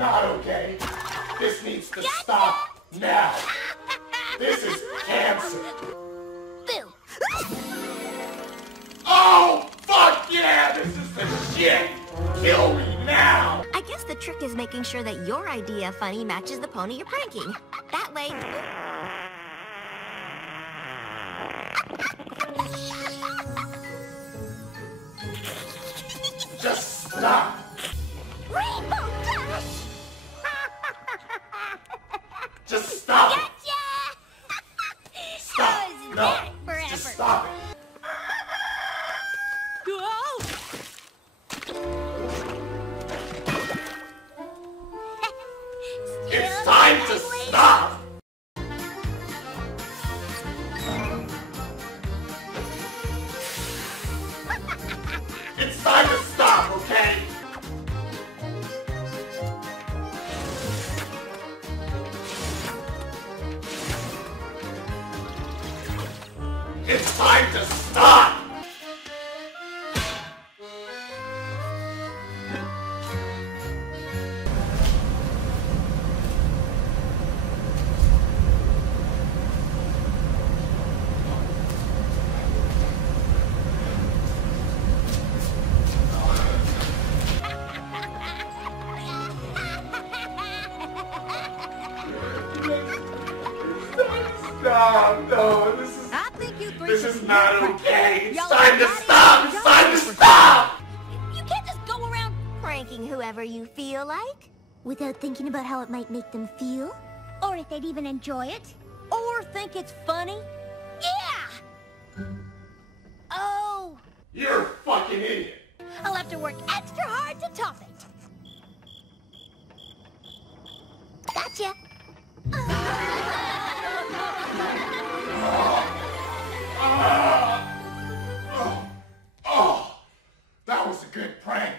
not okay. This needs to stop now. This is cancer. Boo! Oh, fuck yeah! This is the shit! Kill me now! I guess the trick is making sure that your idea of funny matches the pony you're pranking. That way... Just stop! Rainbow Dash! Just stop it! Gotcha! Stop! No! Forever. Just stop it! It's time to stop! It's time to stop, okay? It's time to stop! Stop! No, this is not okay. It's time to stop! It's time to stop! You can't just go around pranking whoever you feel like. Without thinking about how it might make them feel? Or if they'd even enjoy it? Or think it's funny. Yeah! Oh, You're a fucking idiot. I'll have to work extra hard to top it. Gotcha. Oh, that was a good prank.